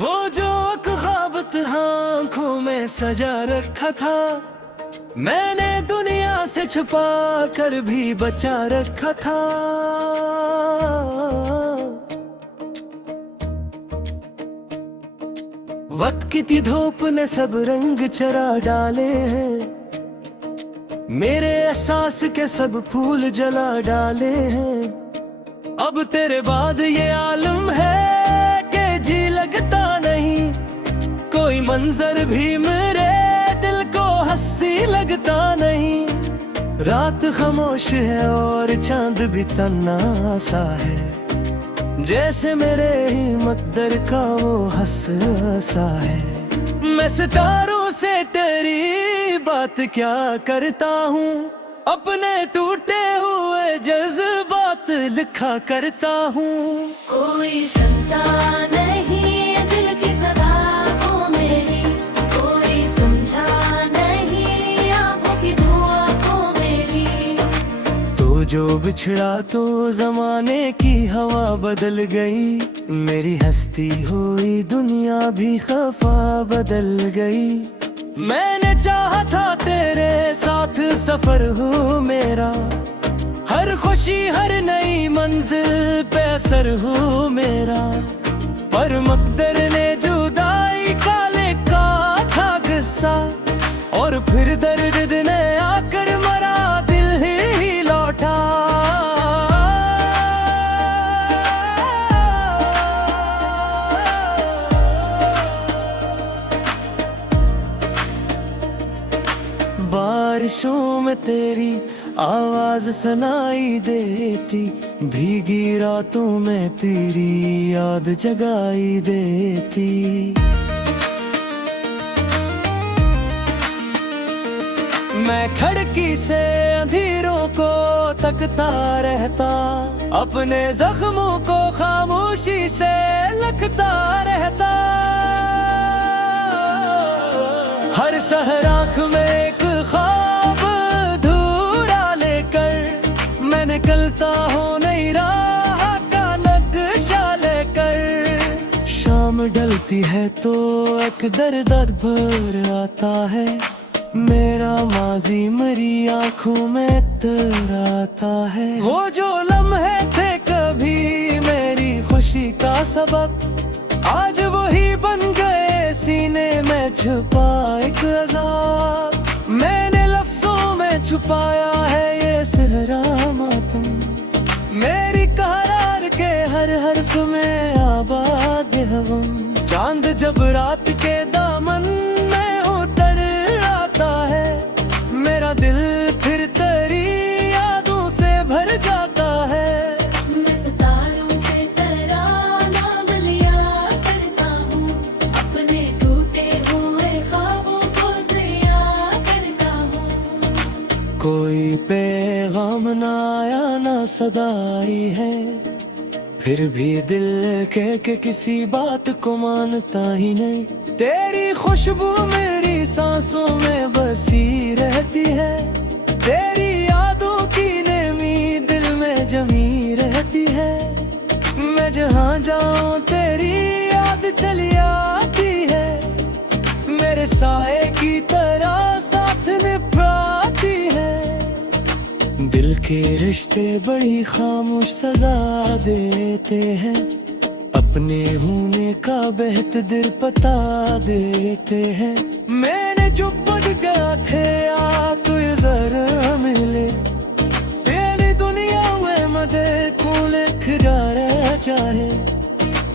वो जो ख्वाब आंखों में सजा रखा था, मैंने दुनिया से छुपा कर भी बचा रखा था। वक्त की धूप ने सब रंग चरा डाले हैं, मेरे एहसास के सब फूल जला डाले हैं। अब तेरे बाद ये आलम है कि जी लगता नहीं, कोई मंजर भी मेरे दिल को हंसी लगता नहीं। रात खामोश है और चांद भी तन्हा सा है, जैसे मेरे ही मकदर का वो हंसा है। मैं सितारों से तेरी बात क्या करता हूँ, अपने टूटे हुए जज्बात लिखा करता हूँ। कोई सुनता नहीं दिल की सदा को मेरी, कोई समझा नहीं आंखों की दुआ को मेरी। तो जो बिछड़ा तो जमाने की हवा बदल गई, मेरी हस्ती हुई दुनिया भी खफा बदल गई। मैंने चाहा था तेरे साथ सफर हो मेरा, हर खुशी हर नई मंजिल पे असर हो मेरा। पर मकदर ने जुदाई का लेका था गुस्सा, और फिर दर्द ने आकर मरा दिल ही लौटा। बारिशों में तेरी आवाज सुनाई देती, भीगी रातों में तेरी याद जगाई देती। मैं खिड़की से अंधेरों को तकता रहता, अपने जख्मों को खामोशी से लगता रहता। हर सहराख में एक ख्वाब अधूरा लेकर, मैं निकलता हूँ नई राह का नक्शा लेकर। शाम ढलती है तो एक दर्द भर आता है, मेरा माजी मेरी आंखों में तर आता है। वो जो लम्हे थे कभी मेरी खुशी का सबब, आज वही बन गए सीने में छुपा एक अज़ाब। मैंने लफ्जों में छुपाया है ये सहरा मातम, मेरी करार के हर हर्फ में आबाद है हम। चांद जब रात के दामन में उतर आता है, मेरा दिल फिर तेरी यादों से भर जाता है। मैं सितारों से तेरा नाम लिया करता हूँ, अपने टूटे हुए ख्वाबों को जिया करता हूँ। कोई पैगाम ना आया ना सदा आई है, फिर भी दिल कह के किसी बात को मानता ही नहीं। तेरी खुशबू मेरी सांसों में बसी रहती है, तेरी यादों की नेमी दिल में जमी रहती है। मैं जहाँ जाऊँ तेरी याद चली आती है, मेरे साए की तरह साथ निभाती है। दिल के रिश्ते बड़ी खामोश सजा देते हैं, अपने होने का बेहत दिल पता देते हैं। मैंने जो पड़ गया थे आ तू जरा मिले, तेरी दुनिया में मदे कौन खिलारा चाहे।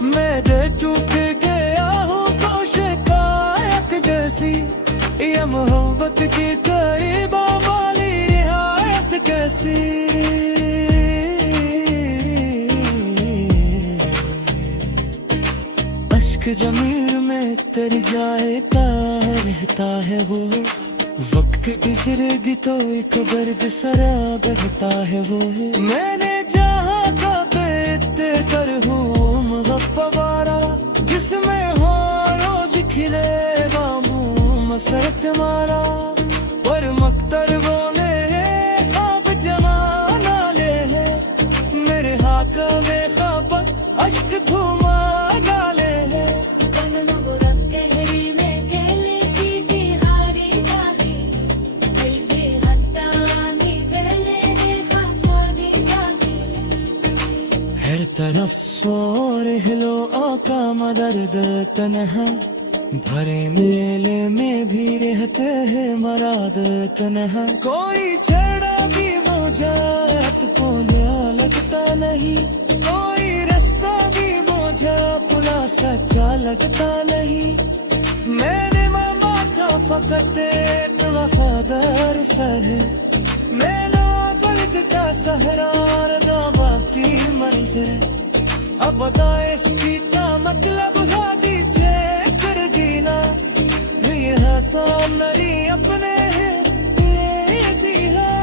मैं दे चुक गया हूँ तो शिकायत जैसी, ये मोहब्बत की करीबा वाली रियायत कैसी। अश्क जमीर में तेरी जायका रहता है वो, वक्त गुजरेगी तो एक दर्द सरा बहता है वो। मैंने जहाँ का बेत कर हूँ मुगफ़्फ़ारा, जिसमें हो रोज खिले बामू मसरत मारा। पर मकतर बोले ख्वाब जमाना ले है, मेरे हाथ में ख्वाब अश्क धुमा डाले है। हर तरफ शोर हिलो का मदर्द तन्हा, भरे मेले में भी रहते हैं मराद तन्हा। कोई छेड़ा भी मुझे को नया लगता नहीं, कोई रास्ता भी मुझे पुला सच्चा लगता नहीं। मेरे मामा का फकत एक वफादार सा है, मेरा बल्द का सहरार दावा की मंजिल। अब बता इसकी का मतलब शादी कर दीना, ये है सामने अपने है थी है।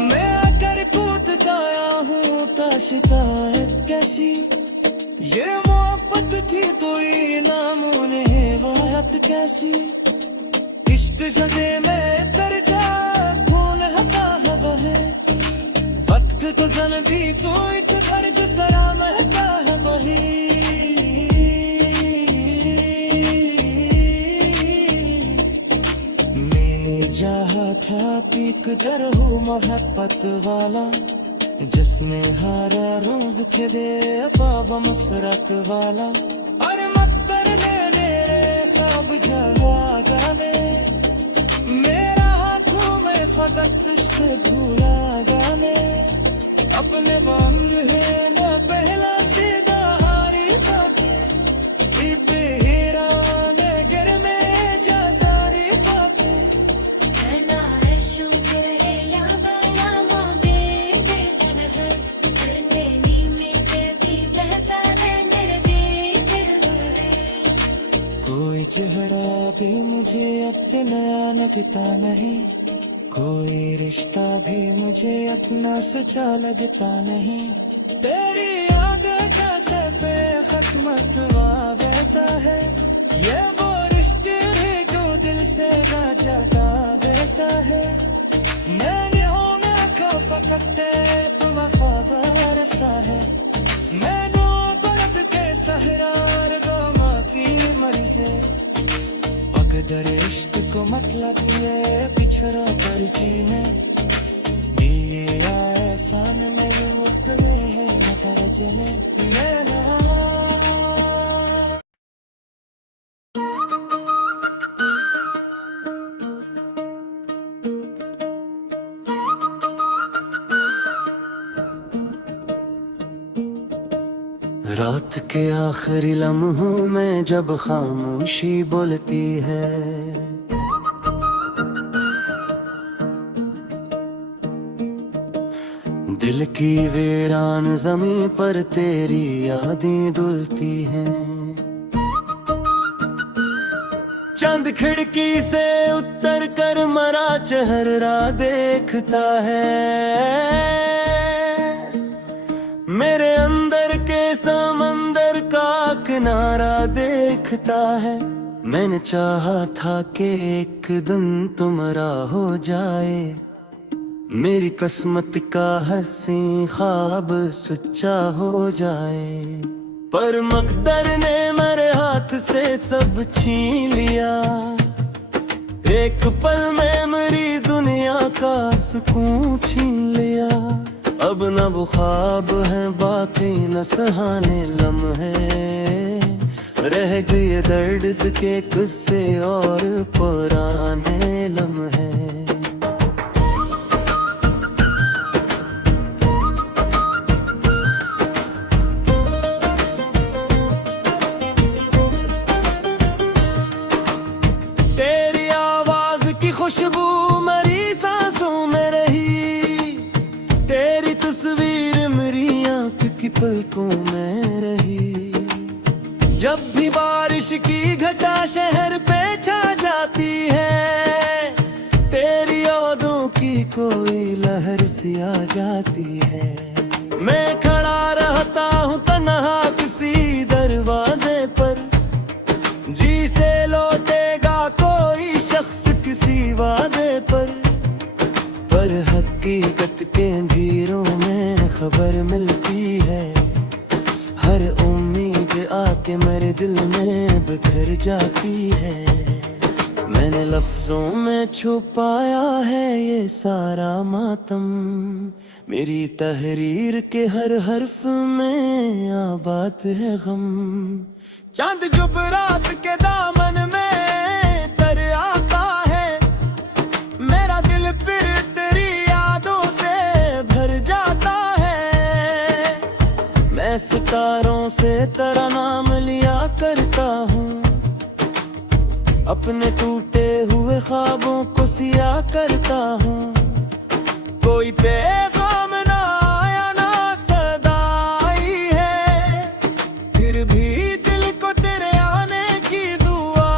मैं अगर कूदता आया हूँ का शिकायत कैसी, ये मोहब्बत थी तो ये नामों ने वारत कैसी। इश्क सजे में दर्जा फूल हता हवा है, वक्त गुजर भी तो एक दर्द सरा महका है वही। मैंने चाहा था पीक दर हो मोहब्बत वाला, जिसने हारा रोज खेदे बाबा मुसरत वाला। और मक्तर ने मेरे ख्वाब जगा गाने, मेरा हाथों में फकत इश्क भूला गाने। अपने बंद है न पहला सीधा हारी पाके, बेहरा ने घर में जा सारी पाके। कहना है शुक्र है या बला मोदे के तरह, मेरी में तेरी रहता है मेरे दिल में। कोई चेहरा भी मुझे अब नया लगता नहीं, कोई रिश्ता भी मुझे अपना सच्चा लगता नहीं। तेरी याद का सफे खत्मत देता है, ये वो रिश्ते हैं जो दिल से ना जाता देता है। मैंने होना का फकत एक वफादार सा है, मैंने बर्द के सहरार गामा की मर्ज़े। अकदर इश्क को मतलब ये पिछड़ा कर जीने, ये आसान में उतरे हैं मगर जने नैना। रात के आखिरी लम्हों में जब खामोशी बोलती है, दिल की वीरान ज़मीं पर तेरी यादें डुलती हैं। चांद खिड़की से उतर कर मरा चेहरा देखता है, मेरे अंदर के समंदर का किनारा देखता है। मैंने चाहा था कि एक दिन तुम्हारा हो जाए, मेरी किस्मत का हंसी ख्वाब सच्चा हो जाए। पर मकदर ने मेरे हाथ से सब छीन लिया, एक पल में मेरी दुनिया का सुकून छीन लिया। अब न वो ख्वाब है बाकी न सहाने लम्हे, रह गए दर्द के किस्से और पुराने लम्हे। तेरी आवाज की खुशबू मेरी सांसों में रही, तेरी तस्वीर मेरी आंख की पलकों में रही। जब भी बारिश की घटा शहर पे छा जाती है, तेरी यादों की कोई लहर सी आ जाती है। मैं खड़ा रहता हूँ तन्हा किसी दरवाजे पर, जी से लौटेगा कोई शख्स किसी वादे पर हकीकत के अंधेरों में खबर मिलती है, हर उम्मीद आके के मेरे दिल में बिखर जाती है। मैंने लफ्जों में छुपाया है ये सारा मातम, मेरी तहरीर के हर हर्फ में आबाद है गम। चांद जुब रात के दामन में तर आता है, मेरा दिल फिर तेरी यादों से भर जाता है। मैं सितारों से तेरा नाम लिया करता हूँ, अपने टूटे हुए ख्वाबों को सिया करता हूँ। कोई पैगाम ना आया ना सदा आई है, फिर भी दिल को तेरे आने की दुआ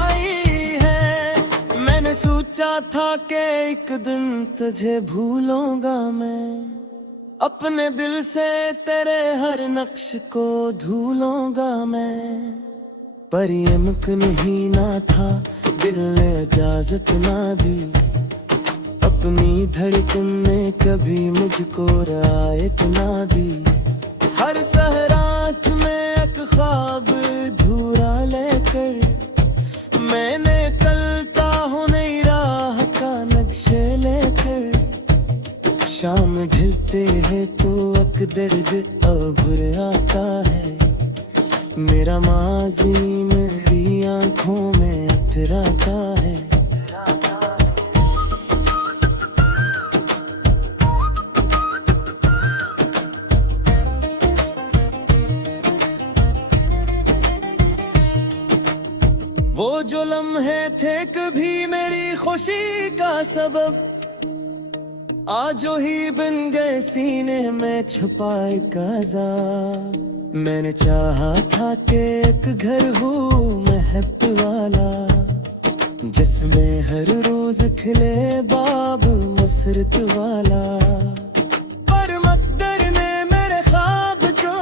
आई है। मैंने सोचा था कि एक दिन तुझे भूलूंगा मैं, अपने दिल से तेरे हर नक्श को धूलूंगा मैं। पर ये मुमकिन ही ना था, दिल ने इजाजत ना दी, अपनी धड़कन ने कभी मुझको रायत ना दी। हर सहरात में एक ख्वाब धूरा लेकर मैंने चलता हूँ नई राह का नक्शे लेकर। शाम ढलते है तो एक दर्द अब्र आता है, मेरा माजी मेरी आंखों में उतराता है। वो जो लम्हे थे कभी मेरी खुशी का सबब, आज ही बन गए सीने में छुपाए काज़ा। मैंने चाहा था कि एक घर हो महक वाला, जिसमें हर रोज खिले बाब मसरत वाला। पर मकदर ने मेरे ख्वाब जो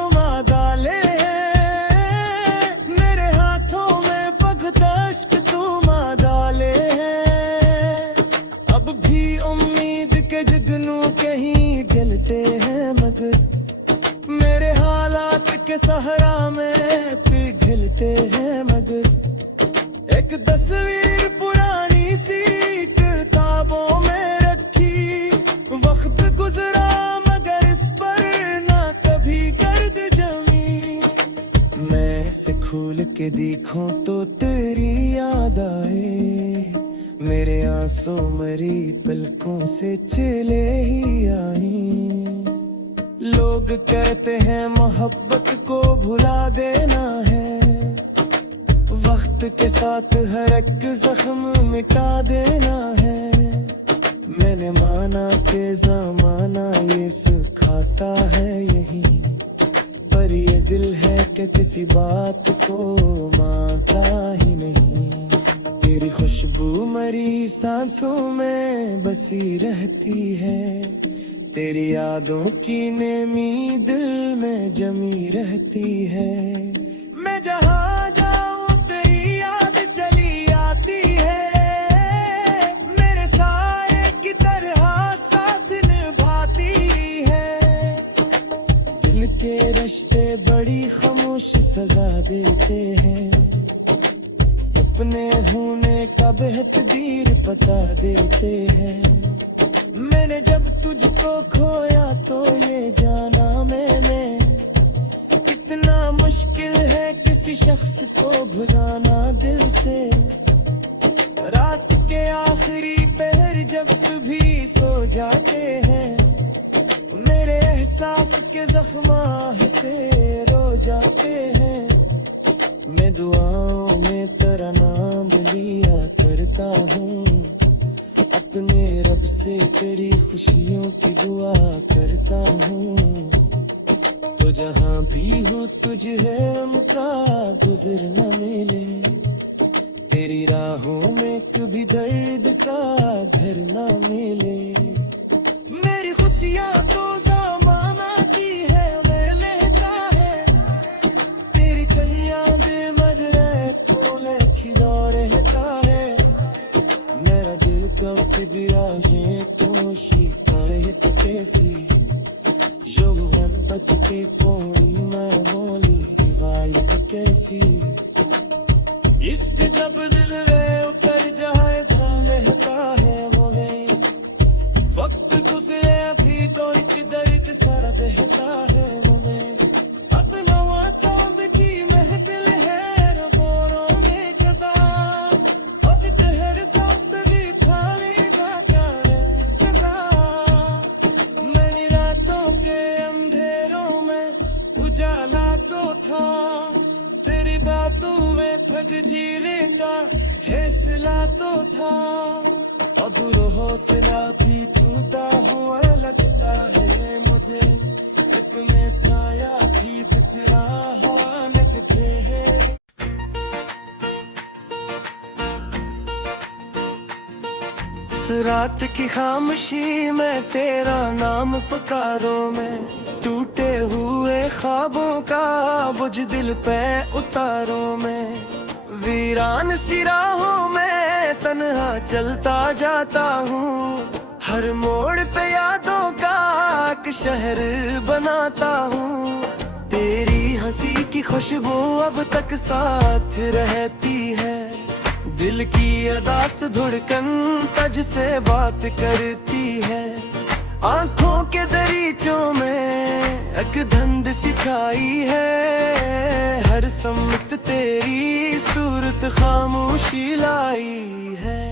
डाले हैं, मेरे हाथों में फकत अश्क तुम डाले हैं। अब भी उम्मीद के जगनू कहीं गलते हैं, मगर मेरे हालात के सहरा में पिघलते हैं। मगर एक तस्वीर पुरानी सी किताबों में रखी, वक्त गुजरा मगर इस पर ना कभी गर्द जमी। मैं इसे खोल के देखूं तो तेरी याद आए, मेरे आंसू मरी पलकों से चले ही आई। लोग कहते हैं मोहब्बत को भुला देना है, वक्त के साथ हर एक जख्म मिटा देना है। मैंने माना कि ज़माना ये सिखाता है यही, पर ये दिल है कि किसी बात को मानता ही नहीं। तेरी खुशबू मरी सांसों में बसी रहती है, तेरी यादों की नेमी दिल में जमी रहती है। मैं जहाँ जाऊँ तेरी याद चली आती है, मेरे साए की तरह साथ निभाती है। दिल के रिश्ते बड़ी खामोश सजा देते हैं, अपने होने का बेहतरीन पता देते हैं। मैंने जब तुझको खोया तो ये जाना मैंने, कितना मुश्किल है किसी शख्स को भुलाना दिल से। रात के आखिरी पहर जब सभी सो जाते हैं, मेरे एहसास के जख्माह से रो जाते हैं। मैं दुआओं में तेरा नाम लिया करता हूँ, अपने रब से तेरी खुशियों की दुआ करता हूँ। तो जहाँ भी हो तुझे मुका गुजर न मिले, तेरी राहों में कभी दर्द का घर न मिले। मेरी खुशियाँ तो ज़माना की है, मैं लेता है तेरी कलियाँ बेमर फूले खिला रहता है। मेरा दिल कब बिराजे तो शिकारे कैसी, जो रंबत के पोरी मैं बोली वाली कैसी। इश्क जब दिल में उतर जाए धुन रहता है वो वे वक्त गुजरे अभी तो किधर सा रहता है वो वे अपना चांद की महफिल है रबोरों ने कदा अब तेरे साथ भी थाने का क्या है कजा मेरी रातों के अंधेरों में उजाला तो था तेरी बातों में थक जीने का फैसला तो था अब हौसला भी टूटा हुआ लगता है मुझे इतने साया भी बिचरा हुआ लगते हैं रात की खामोशी में तेरा नाम पुकारो मैं टूटे हुए ख्वाबों का बुझ दिल पे उतारो मैं वीरान सी राहों में तन्हा चलता जाता हूँ हर मोड़ पे यादों का एक शहर बनाता हूँ तेरी हंसी की खुशबू अब तक साथ रहती है दिल की अदास धड़कन तज से बात करती है आंखों के दरीचों में एक धुंध सी छाई है हर सम्मत तेरी सूरत खामोशी लाई है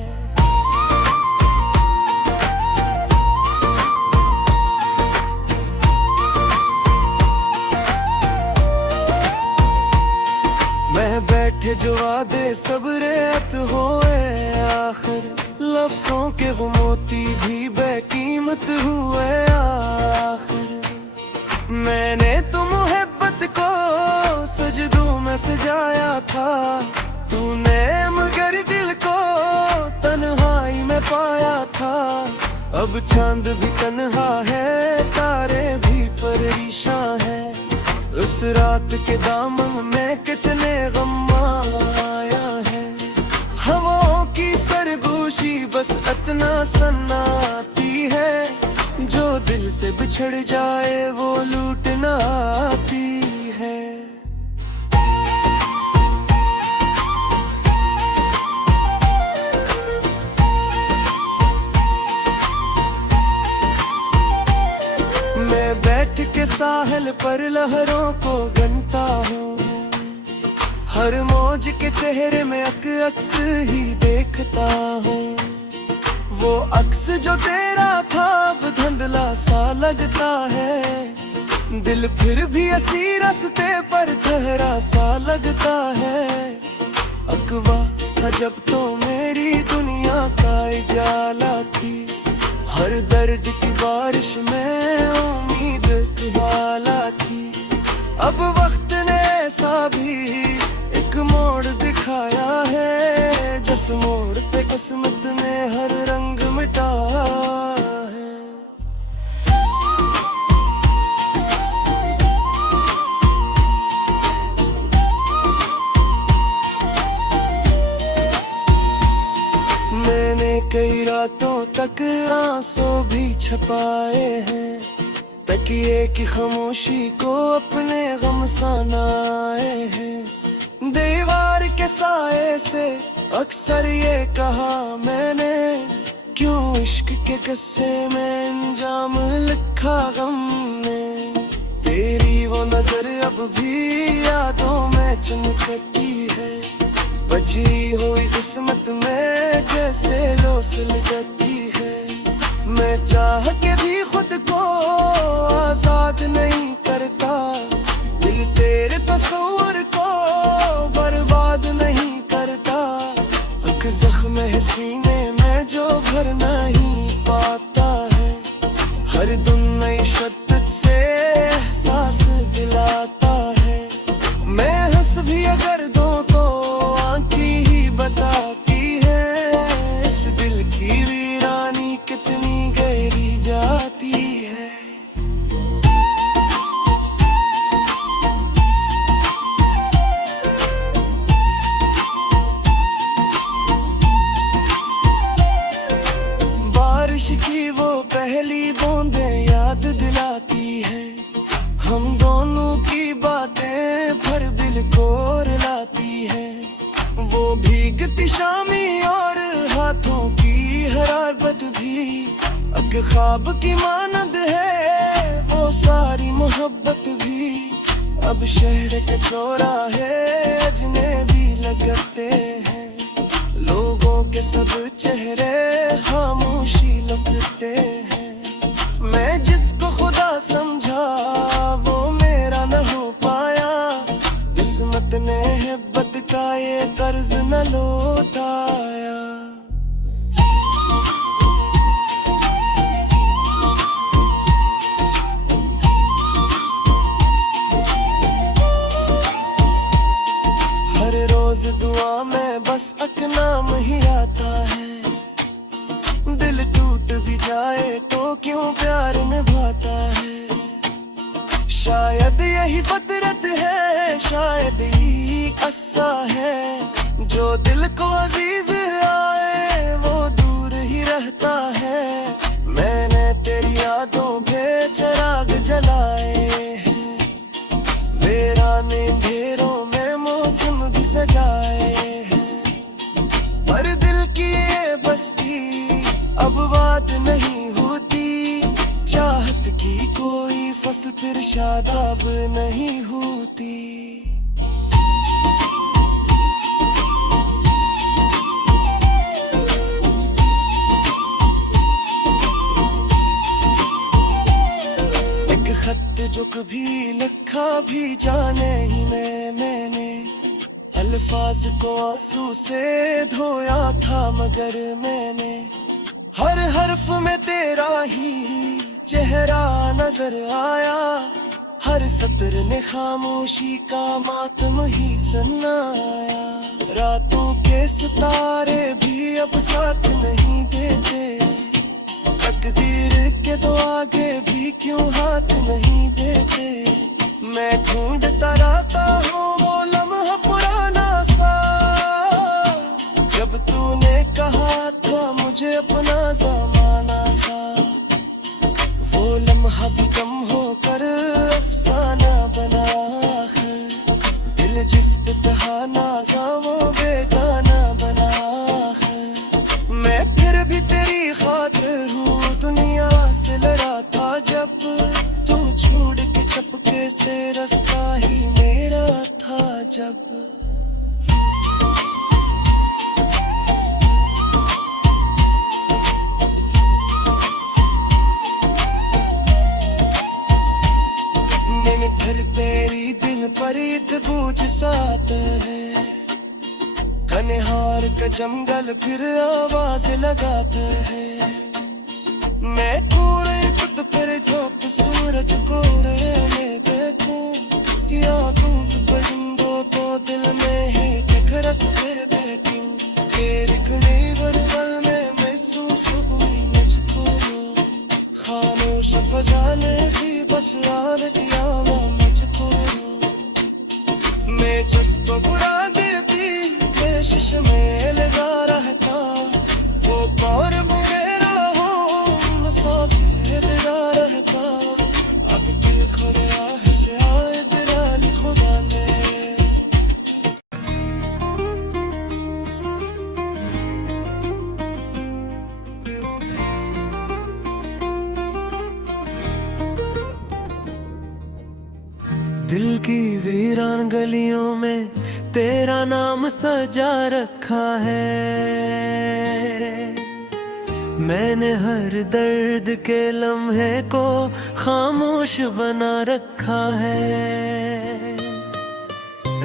मैं बैठे जो वादे सब रेत होए आखिर लफ्जों के वो मोती भी बेकीमत हुए आखिर मैंने तो मोहब्बत को सजदों में सजाया था तूने मगर दिल को तन्हाई में पाया था अब चांद भी तन्हा है तारे भी परेशान है उस रात के दामन में कितने गम आया है हवाओं की सरगोशी बस इतना सन्नाती है जो दिल से बिछड़ जाए वो लूटना आती है मैं बैठ के साहिल पर लहरों को गनता हूँ हर मौज के चेहरे में अक्स ही देखता हूँ वो अक्स जो तेरा था अब धुंधला सा लगता है दिल फिर भी ऐसी रास्ते पर ठहरा सा लगता है अकवा था जब तो मेरी दुनिया का उजाला थी हर दर्द की बारिश में उम्मीद वाला थी अब वक्त ने ऐसा भी एक मोड़ दिखाया है जिस मोड़ पे किस्मत ने हर रंग मिटाया है मैंने कई रातों तक आंसू भी छपाए हैं तकिए की खामोशी को अपने गम सनाए हैं दीवार के साए से अक्सर ये कहा मैंने क्यों इश्क के किस्से में अंजाम लिखा गम ने तेरी वो नजर अब भी यादों में चमकती है बजी हुई किस्मत में जैसे लोस लगती है मैं चाह के भी खुद को आजाद नहीं करता दिल तेरे तस्वीर को बर्बाद नहीं करता एक जख्म है सीने में जो भर नहीं पाता है हर दिन नई शिद्दत से एहसास दिलाता है मैं हंस भी अगर दो तो आंखी ही बताती है इस दिल की वीरानी कितनी गहरी जा भीगती शामी और हाथों की हरारत भी अग ख्वाब की मानद है वो सारी मोहब्बत भी। अब शहर के चौराहे अजनबी लगते हैं, लोगों के सब चेहरे खामोशी लगते हैं। मैं जिसको खुदा समझा वो मेरा न हो पाया, किस्मत ने हिब्बत का ये कर्ज न लौटाया। हर रोज दुआ में बस एक नाम ही आता है, दिल टूट भी जाए तो क्यों प्यार निभाता है। शायद यही फितरत है, शायद ही अस्सा है, जो दिल को अजीज आए वो दूर ही रहता है। मैंने तेरी यादों पे चिराग जलाए हैं, वीराने घेरों में मौसम भी सजाए हैं, पर दिल की ये बस्ती अब बात नहीं होती। चाहत की कोई फसल फिर शादाब नहीं होती। एक खत जो कभी लिखा भी जाने ही मैंने, अल्फाज को आंसू से धोया था मगर मैंने, हर हर्फ में तेरा ही चेहरा नजर आया। हर सत्र ने खामोशी का मातम ही सुनाया। रातों के सितारे भी अब साथ नहीं देते, तकदीर के तो आगे भी क्यों हाथ नहीं देते। मैं ढूंढता रहता हूँ वो लम्हा पुराना सा, जब तूने कहा था मुझे अपना ज़माना सा। वो लम्हा भी कम होकर अफसाना बना आखिर, दिल जिस पे था नाज़ा वो बेगाना बना आखिर। मैं फिर भी तेरी खातिर हूँ, दुनिया से लड़ा था जब तू छोड़ के चपके से रास्ता ही मेरा था जब। फिर तेरी दिन पर ईद बूझ साथ है, कन्हार का जंगल फिर आवाज लगाता है। मैं पूरे खुद पर झोंक सूरज को में देखूं, या टूट परिंदों को दिल में ही टकरत के देखूं। तेरे करीबर पल में महसूस हुई मुझको, खामोश फजाने भी बस याद किया वो मुझको। मैं जिसको बुरा देती पेशिश में लगा रहता, वो और बुरे राहों सांसें बिगा रहता। अब दिल खुदा से आए बिलाल खुदा ने। दिल की वीरान गलियों में तेरा नाम सजा रखा है, मैंने हर दर्द के लम्हे को खामोश बना रखा है।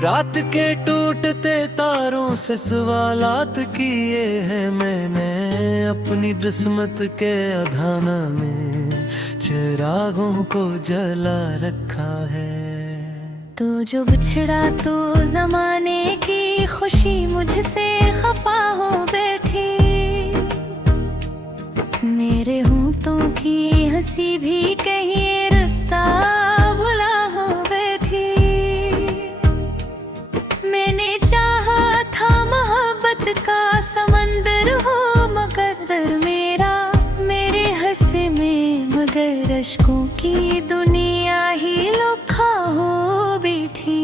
रात के टूटते तारों से सवालात किए हैं मैंने, अपनी किस्मत के अधाना में चिरागों को जला रखा है। तो जो बिछड़ा तो जमाने की खुशी मुझसे खफा हो बैठी, मेरे होंठों की हंसी भी कहीं रास्ता भुला हो बैठी। मैंने चाहा था मोहब्बत का समंदर हो, मगर दर मेरा मेरे हंसे में मगर अश्कों की दुनिया ही लुखा हो बैठी।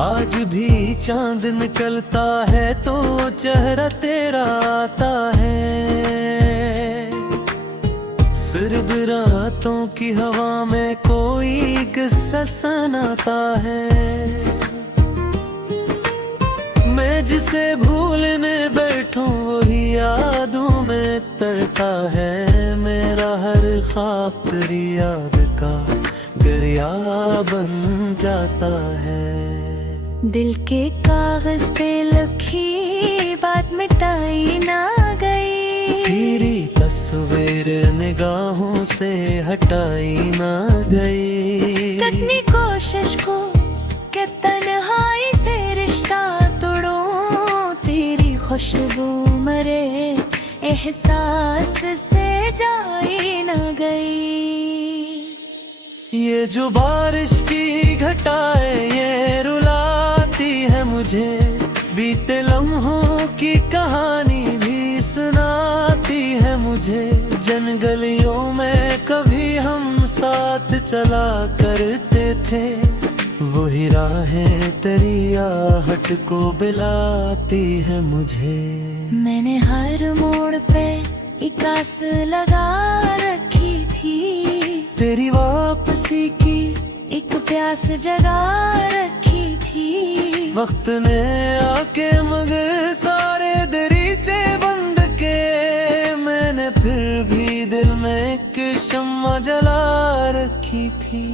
आज भी भी चांद निकलता है तो चेहरा तेरा आता है। सिर्फ रातों की हवा में कोई किस्सा सुनाता है। मैं जिसे भूलने बैठूं वही यादों में तरता है। मेरा हर ख्वाब तेरी याद का दरिया बन जाता है। दिल के कागज पे लिखी बात मिटाई ना गई, तेरी तस्वीर निगाहों से हटाई ना गई। कितनी कोशिश को कि तन्हाई से रिश्ता तोड़ूं, तेरी खुशबू मरे एहसास से जाई ना गई। ये जो बारिश की घटाएं ये रुलाती है मुझे, बीते लम्हों की कहानी भी सुनाती है मुझे। जंगलियों में कभी हम साथ चला करते थे, वही राहें तेरी आहट को बुलाती है मुझे। मैंने हर मोड़ पे एक आस लगा रखी थी, तेरी वापसी की एक प्यास जगा रखी थी। वक्त ने आके मगर सारे दरीचे बंद के, मैंने फिर भी दिल में एक शम्मा जला रखी थी।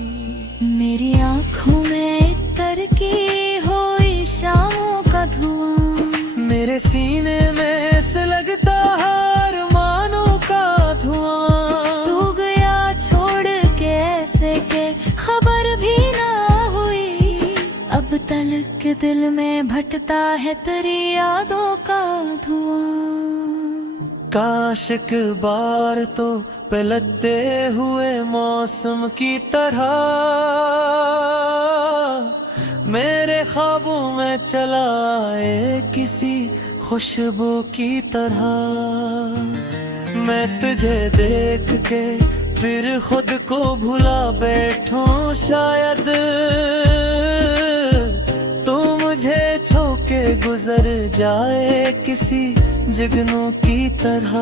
मेरी आँखों में इतर की हुई शामों का धुआं, मेरे सीने में से लगता हर मानों का धुआं। तू गया छोड़ के ऐसे के खबर भी ना हुई, अब तलक दिल में भटता है तेरी यादों का धुआं। काश एक बार तो पलटते हुए मौसम की तरह मेरे ख्वाबों में चला आए किसी खुशबू की तरह। मैं तुझे देख के फिर खुद को भुला बैठूं शायद, तू मुझे छोके गुजर जाए किसी जुगनू की तरह।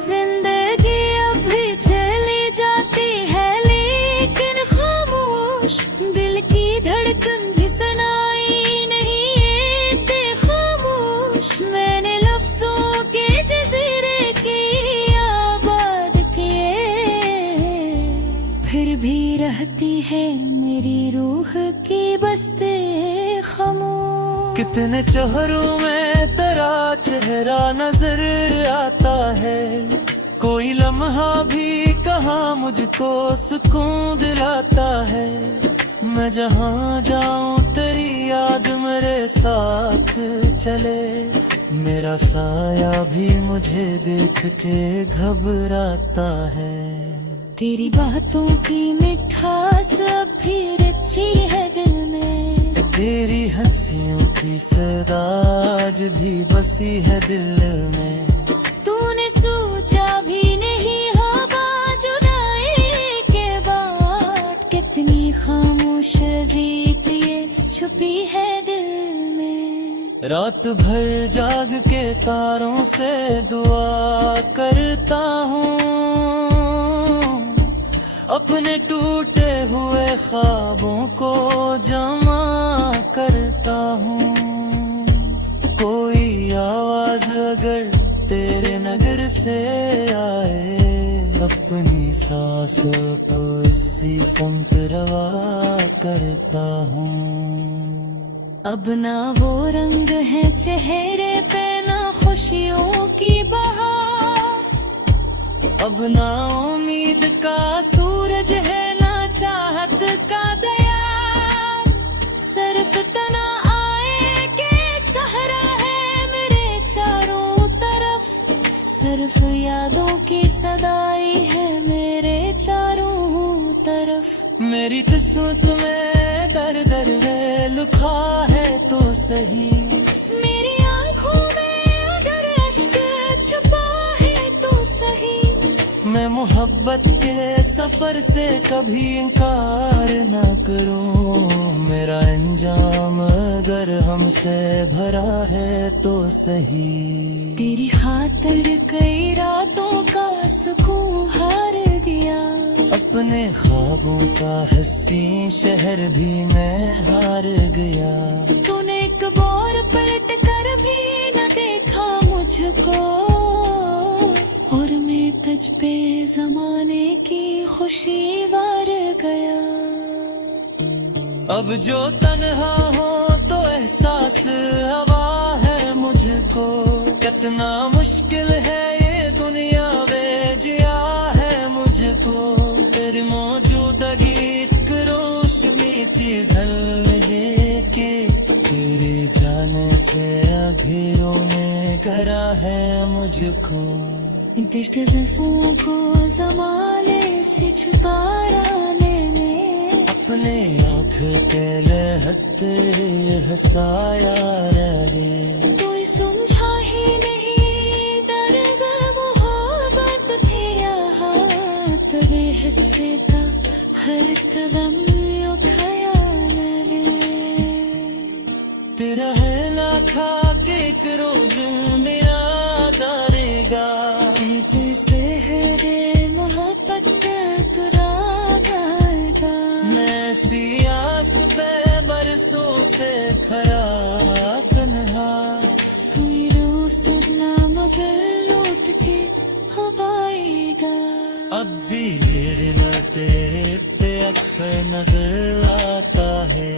जिंदगी अब भी चली जाती है लेकिन खामोश, दिल की धड़कन भी सुनाई नहीं देती खामोश। मैंने लफ्जों के जजीरे की आबाद किए, फिर भी रहती है मेरी रूह की बस्ती खामोश। कितने चेहरों में तेरा चेहरा नजर आता है, कोई लम्हा भी कहाँ मुझको सुकून दिलाता है। मैं जहाँ जाऊँ तेरी याद मेरे साथ चले, मेरा साया भी मुझे देख के घबराता है। तेरी बातों की मिठास अब भी रची है दिल में, तेरी हंसियों की सदा आज भी बसी है दिल में। तूने सोचा भी नहीं होगा जुदाई के बाद, कितनी खामोश जीत ये छुपी है दिल में। रात भर जाग के तारों से दुआ करता हूँ, अपने टूटे हुए ख्वाबों को जमा करता हूँ। कोई आवाज अगर तेरे नगर से आए, अपनी सांस को इसी समत रवा करता हूँ। अब ना वो रंग है चेहरे पे ना खुशियों की बहार, अब ना उम्मीद का सूरज है ना चाहत का दया। सिर्फ तना आए के सहरा है मेरे चारों तरफ, सिर्फ यादों की सदाई है मेरे चारों तरफ। मेरी किस्मत में दर दर है लिखा है तो सही, मेरी आँखों में अगर अश्क छुपा है तो सही। मैं मोहब्बत के सफर से कभी इनकार ना करो, मेरा अंजाम अगर हमसे भरा है तो सही। तेरी खातिर कई रातों का सुकून हार गया, अपने ख्वाबों का हंसी शहर भी मैं हार गया। तूने एक बार पलट कर भी न देखा मुझको, और मैं तुझ पे जमाने की खुशी वार गया। अब जो तन्हा हो तो एहसास हवा है मुझको, कितना मुश्किल है ये दुनिया वे जिया है मुझको। तेरी मौजूदगी एक रोशनी थी झलके के, तेरे जाने से अभी रोने करा है मुझको। इश्क ज़िंदगी को ज़माने से छुपाने में, अपने आँख के लहत हंसाया रे। कोई समझा ही नहीं दर्द मोहब्बत भी यहाँ, तेरे हिस्से का हर कदम यो ख्याल रे। तेरा है ना खा के एक रोज मेरा दारेगा, सहरे मोहब्बत कराएगा। मैं ऐसी आस पे बरसों से खड़ा तन्हा, कोई रोज सुनना मगर लौट के अब आएगा। अब भी ये दिन तेरे पे अक्सर नजर आता है।